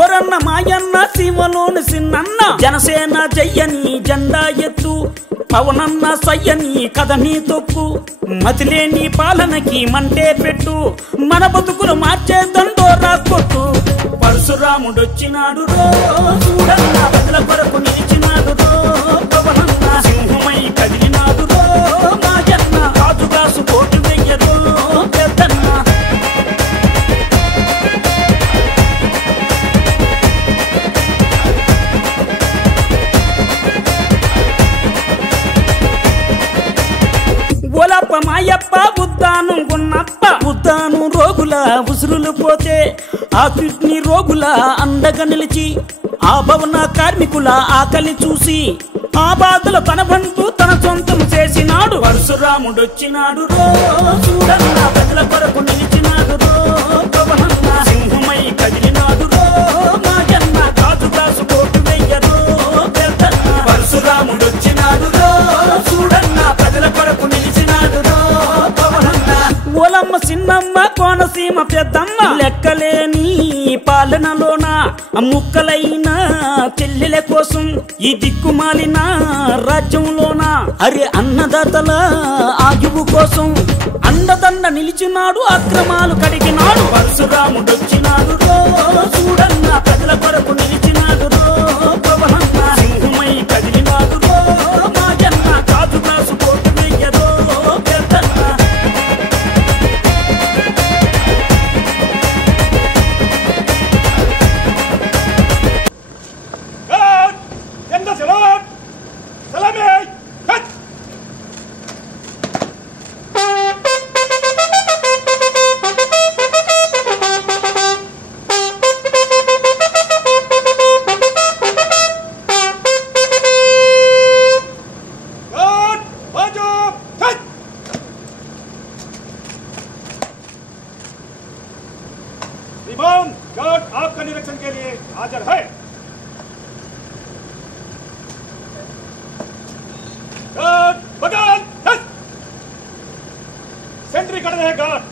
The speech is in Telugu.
ఓరన్న మాయన్న సీమలోని సిన్నన్న జనసేన జయ్యని జెండా ఎత్తు పవనన్న సయ్యని కథని తొక్కు మతిలేని పాలనకి మంటే పెట్టు మన బతుకులు మార్చే దండోరా కొట్టు పరశురాముడొచ్చినాడు రో చూడన్న బదుల కొరకు నిలిచినాడు రో పవనన్న సింహమై కదిలినాడు రో మాయన్న రాజుగాసు కోటి వెయ్యరో పెద్దన్న ఓలప్ప మాయప్ప ఉద్దానం గున్నప్ప ఉద్దానం రోగుల ఉసురులు పోతే ఆ కిడ్నీ రోగుల అండగా నిలిచి ఆ భవన కార్మికుల ఆకలి చూసి ఆ బాధలు తనబంటూ తన సొంతం చేసినాడు పరశురాముడొచ్చినాడు రో చూడన్న బదుల కొరకు నిలిచినాడు రో పవనన్న సింహమై కదిలినాడు రో మాయన్న రాజుగాసు కోటి వెయ్యరో పెద్దన్న పరశురాముడొచ్చినాడు రో చూడన్న బదుల కొరకు నిలిచినాడు రో పవనన్న ఓలమ్మ చిన్నమ్మ కోనసీమ పెద్దమ్మ లెక్కలేని పాలనలోన ముక్కలైన చెల్లెల కోసం ఈ దిక్కుమాలిన రాజ్యంలోన అరే అన్నదాతల ఆయువు కోసం అండదండ నిలిచినాడు అక్రమాలు కడిగినాడు పరశురాముడొచ్చినాడు రో చూడన్న ప్రజల కొరకు నిలిచినాడు రో పవనన్న సింహమై కదిలినాడు రో మాయన్న రాజుగాసు కోటి వెయ్యరో పెద్దన్న श्रीमान गार्ड आपका निरीक्षण के लिए हाजिर है। गार्ड बगान सेंट्री कर रहे हैं गार्ड